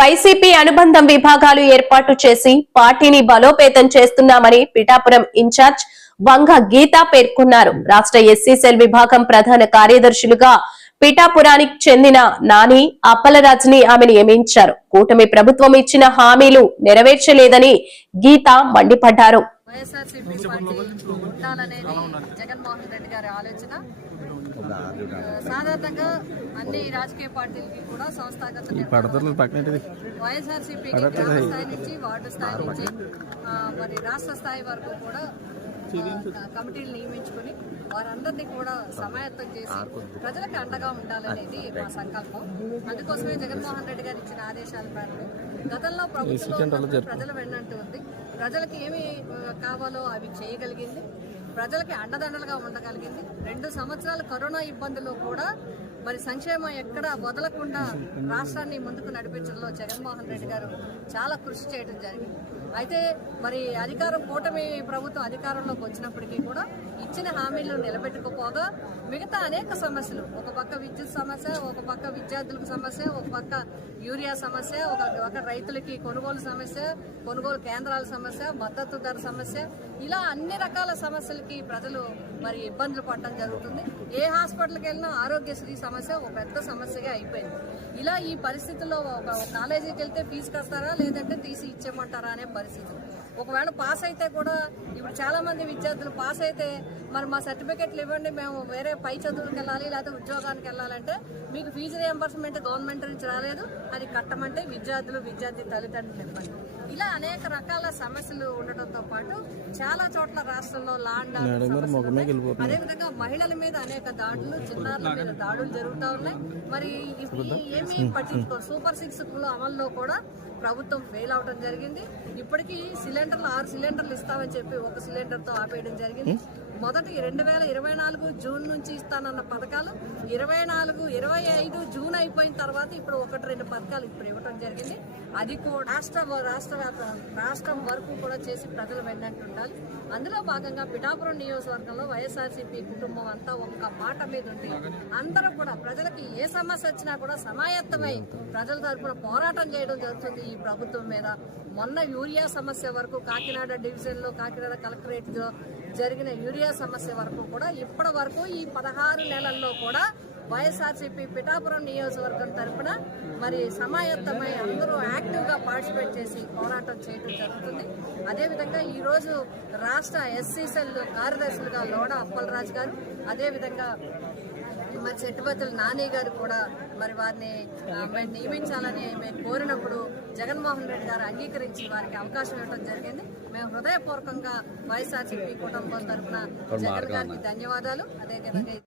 YCP అనుబంధం విభాగాలు ఏర్పాటు చేసి పార్టీని బలోపేతం చేస్తున్నామని పిఠాపురం ఇన్ఛార్జ్ వంగ గీత పేర్కొన్నారు. రాష్ట్ర ఎస్సీ సెల్ విభాగం ప్రధాన కార్యదర్శులుగా పిఠాపురానికి చెందిన నాని అప్పలరాజుని ఆమె నియమించారు. కూటమి ప్రభుత్వం ఇచ్చిన హామీలు నెరవేర్చలేదని గీత మండిపడ్డారు. జగన్మోహన్ రెడ్డి గారి ఆలోచన సాధారణంగా అన్ని రాజకీయ పార్టీలకి కూడా సంస్థాగత వైఎస్ఆర్సీపీ గ్రామ స్థాయి నుంచి వార్డు స్థాయి నుంచి మరి రాష్ట్ర స్థాయి వరకు కూడా కమిటీలు నియమించుకుని వారందరినీ కూడా సమాయత్తం చేసి ప్రజలకు అండగా ఉండాలనేది మా సంకల్పం. అందుకోసమే జగన్మోహన్ రెడ్డి గారు ఇచ్చిన ఆదేశాల మేరకు గతంలో ప్రభుత్వం ప్రజల వెన్నంటూ ఉంది. ప్రజలకు ఏమి కావాలో అవి చేయగలిగింది, ప్రజలకి అండదండలుగా ఉండగలిగింది. 2 సంవత్సరాల కరోనా ఇబ్బందులు కూడా మరి సంక్షేమం ఎక్కడ వదలకుండా రాష్ట్రాన్ని ముందుకు నడిపించడంలో జగన్మోహన్ రెడ్డి గారు చాలా కృషి చేయడం జరిగింది. అయితే మరి కూటమి ప్రభుత్వం అధికారంలోకి వచ్చినప్పటికీ కూడా ఇచ్చిన హామీలు నిలబెట్టుకోపోగా మిగతా అనేక సమస్యలు, ఒక పక్క విద్యుత్ సమస్య, ఒక పక్క విద్యార్థులకు సమస్య, ఒక పక్క యూరియా సమస్య, ఒక పక్క రైతులకి కొనుగోలు సమస్య, కొనుగోలు కేంద్రాల సమస్య, మద్దతు ధర సమస్య, ఇలా అన్ని రకాల సమస్యలకి ప్రజలు మరి ఇబ్బందులు పడటం జరుగుతుంది. ఏ హాస్పిటల్కి వెళ్ళినా ఆరోగ్యశ్రీ సమస్య ఒక పెద్ద సమస్యగా అయిపోయింది. ఇలా ఈ పరిస్థితుల్లో ఒక కాలేజీకి వెళ్తే ఫీజు కడతారా లేదంటే తీసి ఇచ్చేయమంటారా అనే పరిస్థితి. ఒకవేళ పాస్ అయితే కూడా ఇప్పుడు చాలా మంది విద్యార్థులు పాస్ అయితే మరి మా సర్టిఫికెట్లు ఇవ్వండి, మేము వేరే పై చదువులకు వెళ్ళాలి లేకపోతే ఉద్యోగానికి వెళ్ళాలంటే మీకు ఫీజు రియంబర్స్మెంట్ గవర్నమెంట్ నుంచి రాలేదు, అది కట్టమంటే విద్యార్థి తల్లిదండ్రులు ఇవ్వండి. ఇలా అనేక రకాల సమస్యలు ఉండటంతో పాటు చాలా చోట్ల రాష్ట్రంలో లాండ్ అదేవిధంగా మహిళల మీద అనేక దాడులు, చిన్నారుల మీద దాడులు జరుగుతూ ఉన్నాయి. మరి ఏమీ పట్టించుకోరు. సూపర్ 6 అమల్లో కూడా ప్రభుత్వం ఫెయిల్ అవడం జరిగింది. ఇప్పటికీ 6 సిలిండర్లు ఇస్తామని చెప్పి 1 సిలిండర్తో ఆపేయడం జరిగింది. మొదటి 2024 జూన్ నుంచి ఇస్తానన్న పథకాలు 24, 25 జూన్ అయిపోయిన తర్వాత ఇప్పుడు 1-2 పథకాలు ఇప్పుడు ఇవ్వడం జరిగింది. అది కూడా రాష్ట్రం వరకు కూడా చేసి ప్రజలు వెన్నట్టు ఉండాలి. అందులో భాగంగా పిఠాపురం నియోజకవర్గంలో వైఎస్ఆర్సీపీ కుటుంబం అంతా ఒక్క మాట మీద ఉంది. అందరూ కూడా ప్రజలకి ఏ సమస్య వచ్చినా కూడా సమాయత్తమై ప్రజల తరఫున పోరాటం చేయడం జరుగుతుంది ఈ ప్రభుత్వం మీద. మొన్న యూరియా సమస్య వరకు కాకినాడ డివిజన్లో, కాకినాడ కలెక్టరేట్ జరిగిన యూరియా సమస్య వరకు కూడా ఇప్పటి వరకు ఈ 16 నెలల్లో కూడా వైఎస్ఆర్సీపీ పిఠాపురం నియోజకవర్గం తరఫున మరి సమాయత్తమై అందరూ యాక్టివ్గా పార్టిసిపేట్ చేసి పోరాటం చేయడం జరుగుతుంది. అదేవిధంగా ఈరోజు రాష్ట్ర ఎస్సీ సెల్ కార్యదర్శులుగా లోడ అప్పలరాజు గారు, అదేవిధంగా మరి చెట్టుబతుల నాని గారు కూడా మరి వారిని నియమించాలని మేము కోరినప్పుడు జగన్మోహన్ రెడ్డి గారు అంగీకరించి వారికి అవకాశం ఇవ్వడం జరిగింది. మేము హృదయపూర్వకంగా వైఎస్ఆర్సీపీ కుటుంబం తరఫున జగన్ గారికి ధన్యవాదాలు. అదేవిధంగా